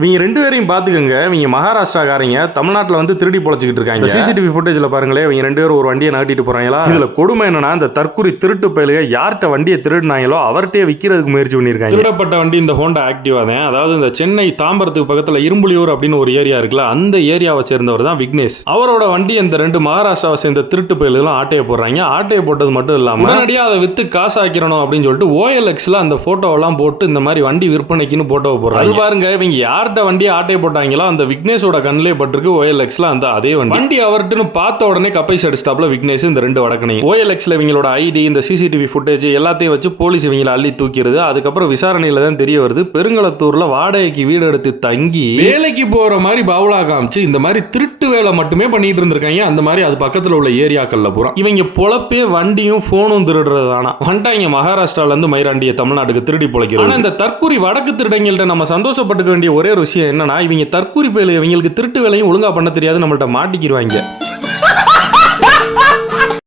இவங்க ரெண்டு பேரையும் பாத்துக்கங்க. இவங்க மகாராஷ்டிராக்காரங்க தமிழ்நாட்டில் வந்து திருடி பொழைச்சிக்கிட்டு இருக்காங்க. சிசிடிவி ஃபுட்டேஜ்ல பாருங்களேன், இவங்க ரெண்டு பேரும் ஒரு வண்டியை நகட்டிட்டு போறாங்களா. இதுல கொடுமை என்னன்னா, இந்த தற்கொலை திருட்டு பயிலுக யார்கிட்ட வண்டியை திருடினாங்களோ அவர்கிட்டயே விற்கிறதுக்கு முயற்சி பண்ணியிருக்காங்க. திருடப்பட்ட வண்டி இந்த ஹோண்டா ஆக்டிவா தான். அதாவது இந்த சென்னை தாம்பரத்துக்கு பக்கத்துல இரும்புலியூர் அப்படின்னு ஒரு ஏரியா இருக்குல்ல, அந்த ஏரியாவை சேர்ந்தவர் தான் விக்னேஷ். அவரோட வண்டி இந்த ரெண்டு மகாராஷ்டிராவை சேர்ந்த திருட்டு பயிலுகளும் ஆட்டையை போடுறாங்க. ஆட்டையை போட்டது மட்டும் இல்லாம உடனடியாக அதை வித்து காசு ஆக்கிரணும் அப்படின்னு சொல்லிட்டு OLXல அந்த போட்டோவெல்லாம் போட்டு இந்த மாதிரி வண்டி விற்பனைக்குன்னு போட்டோ போடுறாங்க. பாருங்க, இவங்க யார்கிட்ட வண்டியை ஆட்டையை போட்டாங்களோ அந்த விக்னேஷோட கண்ணிலே பட்டிருக்கு OLXல அந்த அதே வண்டி அவர்கிட்ட பார்த்த உடனே கப்பை அடிச்சிட்டாப்ல விக்னேஷ். இந்த ரெண்டு வடக்கனையும் OLXல இவங்களோட ஐடி, இந்த சிசிடிவி ஃபுட்டேஜ் எல்லாத்தையும் வச்சு போலீஸ் இவங்களை அள்ளி தூக்கிறது. அதுக்கப்புறம் விசாரணையில தான் தெரிய வருது, பெருங்களத்தூர்ல வாடகைக்கு வீடு எடுத்து தங்கி வேலைக்கு போற மாதிரி பாவுலா காமிச்சு இந்த மாதிரி திருட்டு வேலை மட்டுமே பண்ணிட்டு இருந்திருக்காங்க. அந்த மாதிரி அது பக்கத்துல உள்ள ஏரியாக்கள்ல பூரா இவங்க பொழப்பே வண்டியும் போனும் திருடுறது தானா. வந்துட்டாங்க மகாராஷ்டிரால இருந்து மயிராண்டிய தமிழ்நாட்டுக்கு திருடி பொழைக்கிறது. ஆனா இந்த தற்கூரி வடக்கு திருடங்கள்ட்ட நம்ம சந்தோஷப்பட்டுக்க வேண்டிய ஒரே ஒரு விஷயம் என்னன்னா, இவங்க தற்கூரி பேரு இவங்களுக்கு திருட்டு வேலையும் ஒழுங்கா பண்ண தெரியாது, நம்மள்ட்ட மாட்டிக்கிடுவாங்க.